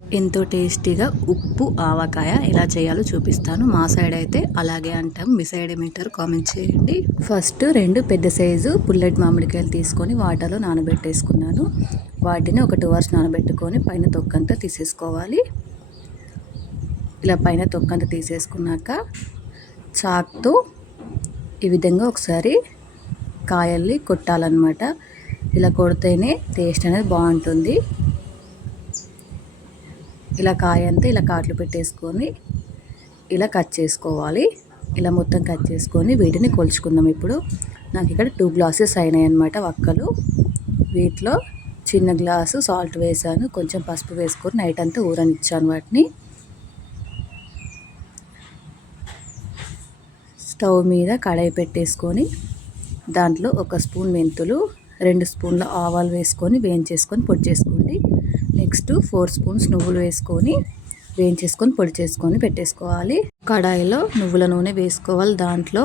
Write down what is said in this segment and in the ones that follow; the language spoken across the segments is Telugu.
ఎంతో టేస్టీగా ఉప్పు ఆవకాయ ఎలా చేయాలో చూపిస్తాను. మా సైడ్ అయితే అలాగే అంటాం, మీ సైడ్ ఏమంటారు కామెంట్ చేయండి. ఫస్ట్ 2 పెద్ద సైజు పుల్లటి మామిడికాయలు తీసుకొని వాటర్లో నానబెట్టేసుకున్నాను. వాటిని ఒక 2 అవర్స్ నానబెట్టుకొని పైన తొక్కంతా తీసేసుకోవాలి. ఇలా పైన తొక్కంతా తీసేసుకున్నాక చాక్తో ఈ విధంగా ఒకసారి కాయల్ని కొట్టాలన్నమాట. ఇలా కొడితేనే టేస్ట్ అనేది బాగుంటుంది. ఇలా కాయ అంతా ఇలా కాట్లు పెట్టేసుకొని ఇలా కట్ చేసుకోవాలి. ఇలా మొత్తం కట్ చేసుకొని వీటిని కొలుచుకుందాం. ఇప్పుడు నాకు ఇక్కడ 2 గ్లాసెస్ అయినాయి అన్నమాట వక్కలు. వీటిలో చిన్న గ్లాసు సాల్ట్ వేసాను, కొంచెం పసుపు వేసుకొని నైట్ అంతా ఊరనిచ్చాను వాటిని. స్టవ్ మీద కడాయి పెట్టేసుకొని దాంట్లో 1 స్పూన్ మెంతులు, 2 స్పూన్ల ఆవాలు వేసుకొని వేయించేసుకొని పొడి చేసుకోండి. నెక్స్ట్ 4 స్పూన్స్ నువ్వులు వేసుకొని వేయించేసుకొని పొడి చేసుకొని పెట్టేసుకోవాలి. కడాయిలో నువ్వుల నూనె వేసుకోవాలి. దాంట్లో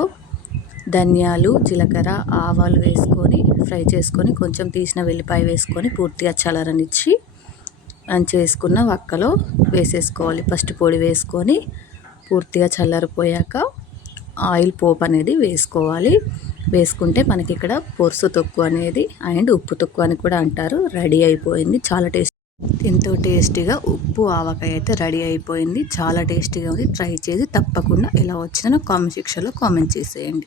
ధనియాలు, జీలకర్ర, ఆవాలు వేసుకొని ఫ్రై చేసుకొని కొంచెం తీసిన వెల్లిపాయ వేసుకొని పూర్తిగా చల్లరనిచ్చి చేసుకున్న వక్కలో వేసేసుకోవాలి. ఫస్ట్ పొడి వేసుకొని పూర్తిగా చల్లారిపోయాక ఆయిల్ పోపు అనేది వేసుకోవాలి. వేసుకుంటే మనకి ఇక్కడ పొరుసు తొక్కు అనేది అండ్ ఉప్పు తొక్కు అని కూడా అంటారు. రెడీ అయిపోయింది. చాలా ఎంతో టేస్టీగా ఉప్పు ఆవకాయ అయితే రెడీ అయిపోయింది. చాలా టేస్టీగా ఉంది. ట్రై చేసి తప్పకుండా ఎలా వచ్చినా కామెంట్ సెక్షన్లో కామెంట్ చేసేయండి.